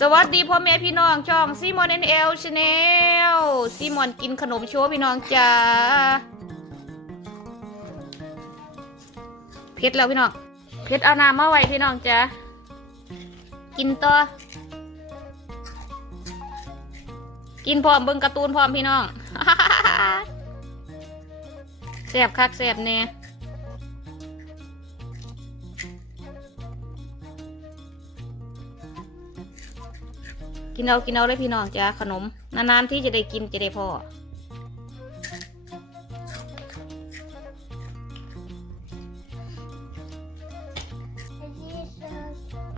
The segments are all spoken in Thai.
สวัสดีพ่อแม่พี่น้องช่องซีมอนเอ็นเอลชาแนลซีมอนกินขนมโชว์พี่น้องจ้าเพชรแล้วพี่น้องเพชรเอาน้ำมาไว้พี่น้องจ้ากินต่อกินพร้อมเบิ่งการ์ตูนพร้อมพี่น้องแสบคักแสบแน่ กินเอากินเอาเลยพี่น้องจ้าขนม นานๆที่จะได้กินจะได้พอ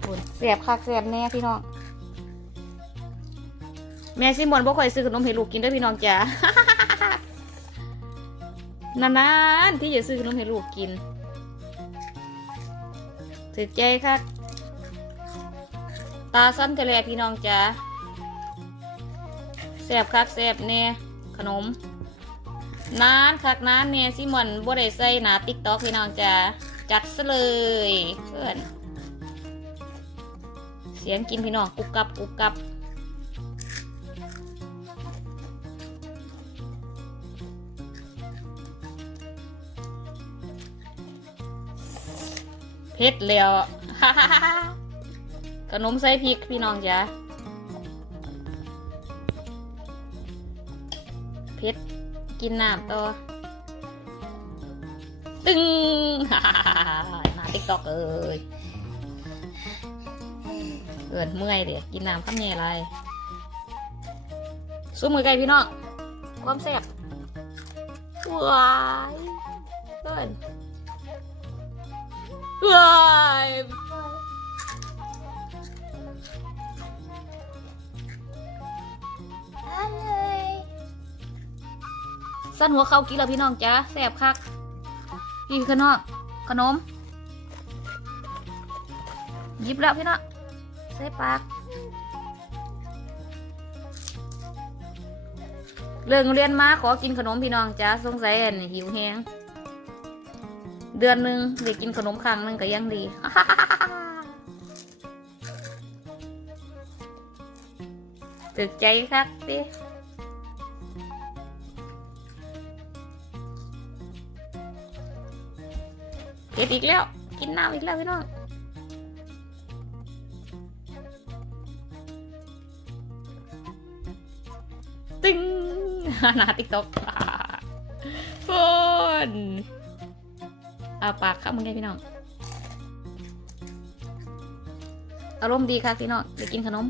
โอ้ยแสบคักแสบแน่พี่น้อง แม่ซิมอนบ่ค่อยซื้อขนมให้ลูกกินเด้วยพี่น้องจ้านานๆที่จะซื้อขนมให้ลูกกินถือใจค่ะตาสั้นกระแลพี่น้องจ้า แสบคักแสบแน่ขนมนานคักนานแน่ซิมอนบ่ได้ใส่หนาติ๊กต็อกพี่น้องจ้าจัดซะเลยเพื่อนเสียงกินพี่น้องกุบกับกุบกับเผ็ดแล้วขนมใส่พริกพี่น้องจ้ะ กินน้ำต่อ ตึงหน้าติ๊กตอกเอ้ยเกินเมื่อยเดี๋ยวกินน้ำข้ามแย่ไรสู้มือไก่พี่น้องความแซ่บว้ายเกินว้าย สั้นหัวเขากินแล้วพี่น้องจ้าแสบคักพี่ขนมขนมหยิบแล้วพี่น้องใส่ปากเรื่องเรียนมาขอกินขนมพี่น้องจ้าสงสัยอันนี้หิวแฮงเดือนหนึ่งได้กินขนมครั้งนึ่งก็ยังดีถึกใจคักดิ เก็บอีกแล้ว กินน้ำอีกแล้วพี่น้องตึงหน้าติ๊กต็อกฟนเอาปากข้ามึงได้พี่น้อง อารมณ์ดีค่ะพี่น้องไปกินขนม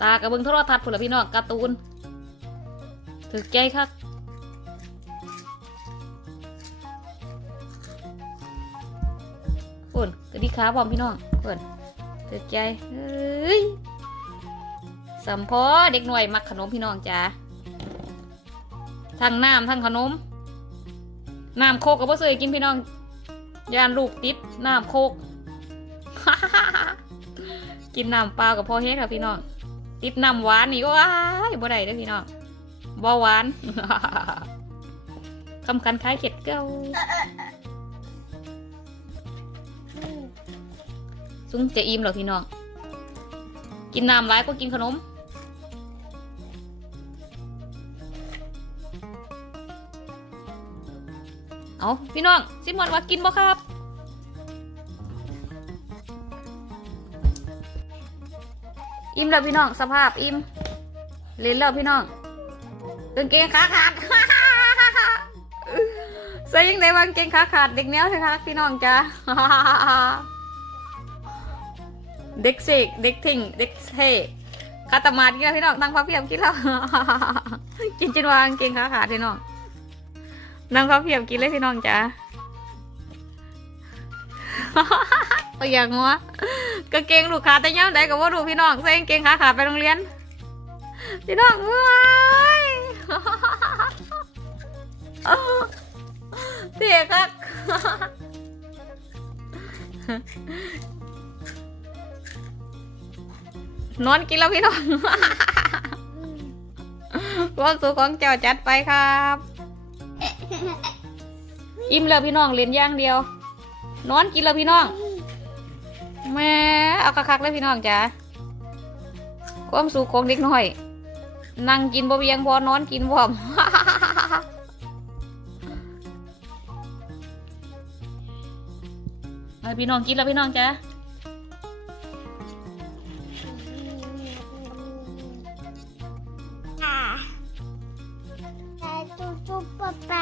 ตากระเบิงโทรทัศน์ผุนละพี่น้องการ์ตูนถึกใจคัก ฝุ่นกระดิขาบอมพี่น้องฝุ่นถึกใจเฮ้ยสัมพอเด็กหน่วยมักขนมพี่น้องจ้าทั้งน้ำทั้งขนมน้ำโคกกับพ่อเสยกินพี่น้องยานลูกติดน้ำโคก กินน้ำเปล่ากับพ่อเฮ็ดค่ะพี่น้องติดน้ำหวานนี่ก็ว้ายบ่ได้เด้อพี่น้องบ่หวานคำคันคล้ายเข็ดเก้า ซุ้งจะอิ่มเหรอพี่น้อง กินน้ำร้ายก็กินขนม เอาพี่น้อง ซิมอนว่ากินบ่ครับอิ่มแล้วพี่น้องสภาพอิ่มเล่นแล้วพี่น้องกางเกงขาขาดใส่ยังไงวางเกงขาขาดเด็กแนวใช่คะพี่น้องจ้า เด็กเสกเด็กทิ้งเด็กเท่คาตมาดกินแล้วพี่น้องตั้งพับเพียบกินแล้วกินจนวางเกงขาขาดพี่น้องนั่งพับเพียบกินเลยพี่น้องจ้าตัวอย่างวะกางเกงลูกค้าแต่ย่ำใดกับว่าดูพี่น้องใส่กางเก่งขาขาดไปโรงเรียน พี่น้องเอ้ยเสียครับ นอนกินแล้วพี่น้องความสุขของเจ้าจัดไปครับ อิ่มแล้วพี่น้องเรียนย่างเดียว นอนกินแล้วพี่น้องแม่เอากระคักๆเลยพี่น้องจ้าความสุขของเด็กน้อย นั่งกินบ่เพียงพอนอนกินพร้อมเอาพี่น้องกินแล้วพี่น้องจ้า จุ๊